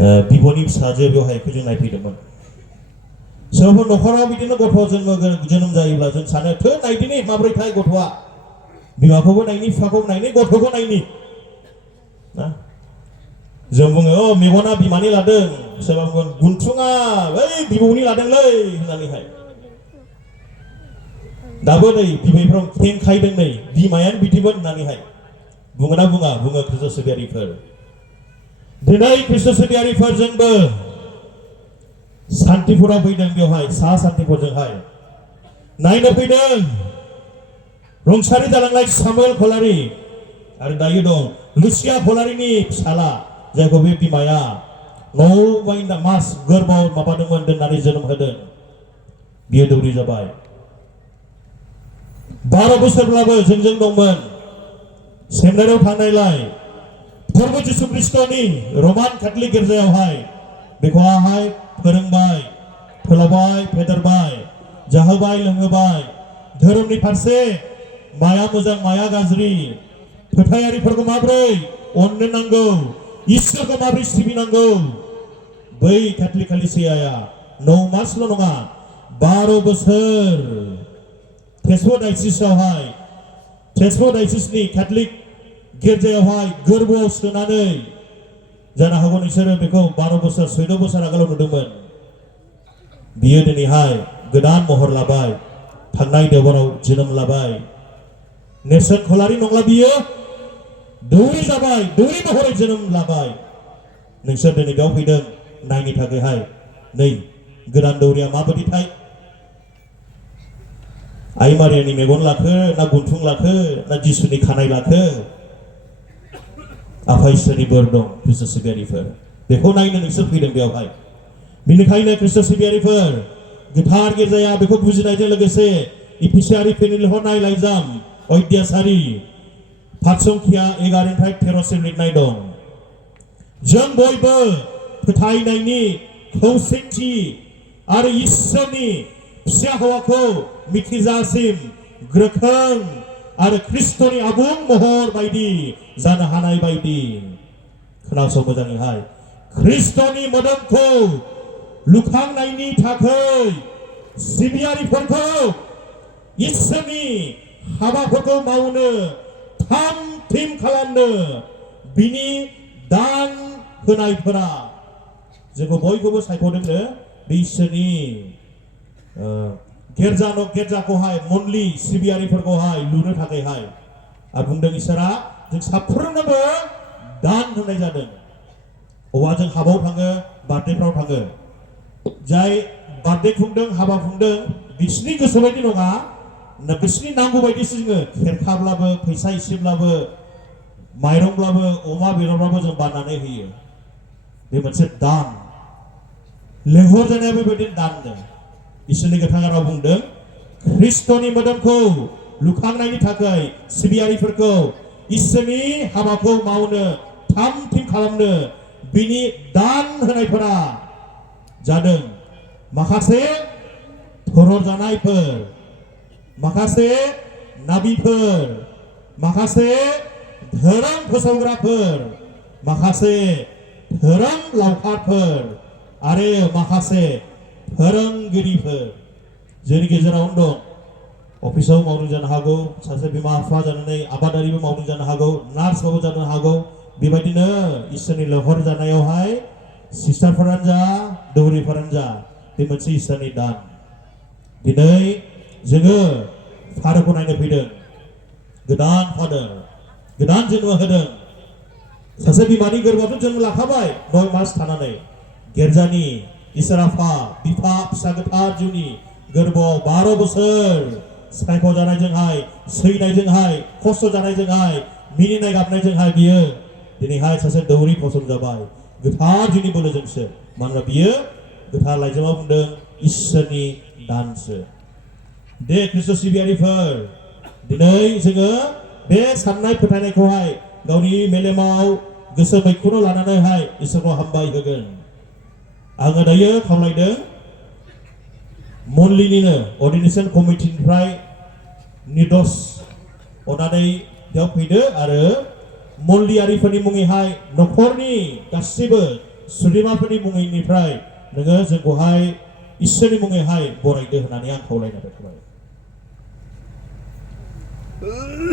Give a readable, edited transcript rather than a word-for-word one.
बिब'नि फिसाजो बेवहाय जों नायफैदोंमोन सोरबा न'खराव बिदिनो गथ' जोनोम जायोब्ला जों सानो थो नायदिनि माब्रैथाय गथ'आ बिमाखौबो नायनि बिफाखौबो नायनि गथ'खौ नायनि ना जों बुङो अ मेगना बिमानि लादों सोरबा बुंगोन गुन्थुङा बै बिबौनि लादोंलै होननानैहाय दाबो नै बिबैफ्राव खेंखायदों नै बिमायानो बिदिमोन होननानैहाय बुङोना बुङा बुङो ख्रिस्ट' सिबियारिफोर दिनै ख्रिस्ट' सिबियारिफोरजोंबो सान्तिपुरा फैदों बेवहाय सा सान्तिपुरजोंहाय नायनो फैदों रुंसारि जालांनाय सामुएल खलारि आरो दायो दं लुसिया खलारिनि फिसाला जायखौ बे बिमाया 9 मास गोरबोआव माबादोंमोन दोननानै जोनोम होदों बियो दौरि जाबाय 12 बोसोरब्लाबो जोंजों दंमोन सेमिनारियाव थांनायलाय प्रभु जिसु ख्रिस्ट'नि रमान कैथलिक गिर्जायावहाय बेखौहाय फोरोंबाय फोलावबाय फेदेरबाय जाहोबाय लोंहोबाय धोरोमनि फारसे माया मोजां माया गाज्रि फोथायारिफोरखौ माब्रै अननो नांगौ इसोरखौ माब्रै सिबिनांगौ बै कैथलिक कलिसियाया 9 मासल' नङा 12 बोसोर तेजपुर डायसिसनि कैथलिक गिर्जायावहाय गोरबोआव सोनानै जानो हागौ नोंसोरो बेखौ 12 बोसोर 14 बोसोर आगोलाव नुदोंमोन बियो दिनैहाय गोदान महर लाबाय थांनाय देवबाराव जोनोम लाबाय नेरसोन खलारि नंला बियो दौरि जाबाय दौरि महरै जोनोम लाबाय नोंसोर दिनै बेयाव फैदों नायनो थाखायहाय नै गोदान दौरिया माबायदिथाय आइ मारियानि मेगन लाखो ना गुन्थुं लाखो ना जिसुनि खानाय लाखो आफा इसोरनि बोर दं ख्रिस्ट' सिबियारिफोर बेखौ नायनो नोंसोर फैदों बेवहाय बेनिखायनो ख्रिस्ट' सिबियारिफोर गोथार गिर्जाया बेखौ बुजिनायजों लोगोसे इफिसियारिफोरनि लिरहरनाय लाइजाम अयद्यासारि फाथसंख्या 11निफ्राय 13सिम लिरनाय दं जों बयबो फोथायनायनि खौसेथि आरो इसोरनि फिसा हौवाखौ मिथिजासिम गोख्रों आरो ख्रिस्ट'नि आबुं महर बायदि जानो हानाय बायदि खोनासं मोजाङैहाय ख्रिस्ट'नि मोदोमखौ लुखांनायनि थाखाय सिबियारिफोरखौ इसोरनि हाबाफोरखौ मावनो थाम थिम खालामनो बिनि दान होनायफोरा जोंखौ बयखौबो सायख'दोंनो बे इसोरनि गिर्जाखौहाय मन्डलि सिबियारिफोरखौहाय लुनो थाखायहाय आरो बुंदों इसोरा जों साफ्रोमनोबो दान होनाय जादों औवाजों हाबायाव थाङो बार्थडेफ्राव थाङो जाय बार्थडे खुंदों हाबा खुंदों बिसिनि गोसो बायदि नङा बिसिनि नांगौ बायदिसो जोङो खेरखाब्लाबो फैसा एसेब्लाबो माइरंब्लाबो अमा बेदरब्लाबो जों बाननानै होयो बे मोनसे दान लेंहरजानाया बेबायदि दाननो इसोरनि गोथां राव बुंदों ख्रिस्ट'नि मोदोमखौ लुखांनायनि थाखाय सिबियारिफोरखौ इसोरनि हाबाखौ मावनो थाम थिम खालामनो बिनि दान होनायफोरा जादों माखासे थरर जानायफोर माखासे नाबिफोर माखासे धोरोम फोसावग्राफोर माखासे धोरोम लावखारफोर आरो माखासे फोरोंगिरिफोर जोंनि गेजेरावनो दं अफिसाव मावदों जानो हागौ सासे बिमा बिफा जानानै आबादारिबो मावदों जानो हागौ नार्सबाबो जानो हागौ बेबायदिनो इसोरनि लेंहर जानायावहाय सिस्टारफोरानो जा दौरिफोरानो जा बे मोनसे इसोरनि दान दिनै जोङो फादरखौ नायनो फैदों गोदान फादर गोदान जोनोम होदों सासे बिमानि गोरबोआवथ' जोनोम लाखाबाय 9 मास थानानै गिर्जानि इसोर आफा बिफा फिसा गोथार जिउनि गोरबोआव 12 बोसोर सायख'जानायजोंहाय सैनायजोंहाय खस्थ' जानायजोंहाय मिनिनाय गाबनायजोंहाय बियो दिनैहाय सासे दौरि फसन जाबाय गोथार जिउनि बोलोजोंसो मानोना बियो गोथार लाइजामाव बुंदों इसोरनि दानसो दे ख्रिस्ट' सिबियारिफोर दिनै जोङो बे साननाय फोथायनायखौहाय गावनि मेलेमाव गोसो मैखुनाव लानानैहाय इसोरखौ हामबाय होगोन आङो दायो खावलायदों मन्डलिनिनो अर्डिनेशन कमिटिनिफ्राय निर्दोष अनानै बेयाव फैदो आरो मन्डलियारिफोरनि मुङैहाय न'खरनि गासिबो सुरिमाफोरनि मुङैनिफ्राय नोङो जोंखौहाय इसोरनि मुङैहाय बरायदो होननानै आं खावलायनाय थाबाय